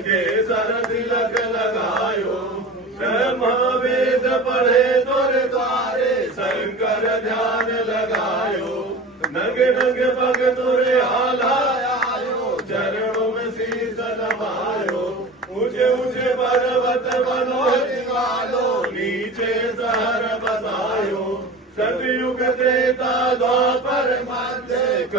केसर तिलक लगायो, ब्रह्मवेद पढ़े तुर द्वारे, शंकर ध्यान लगायो, नंगे नंगे पग तुरे आलायो, चरणों में शीश नवायो, ऊंचे ऊंचे पर्वत बनो दिवालो, नीचे शहर बसायो, सतयुग त्रेता द्वापर मध्य